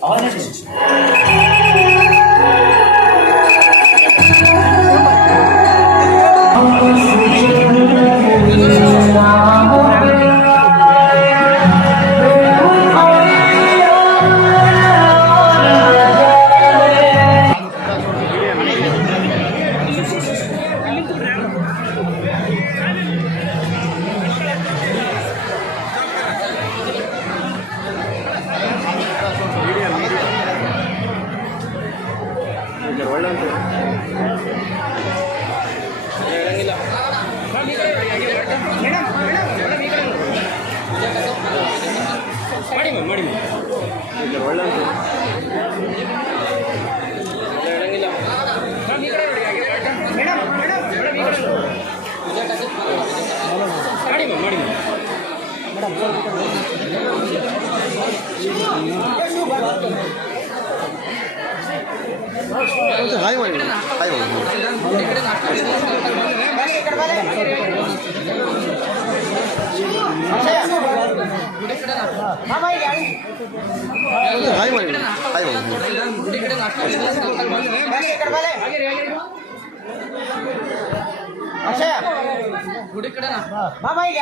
아, ಹಾಯ್ ಮಾಡಿ ಹಾಯ್ ಮಾಡಿ ಹಾಯ್ ಮಾಡಿ ಹಾಯ್ ಮಾಡಿ ಬಾಬಾ ಈಗ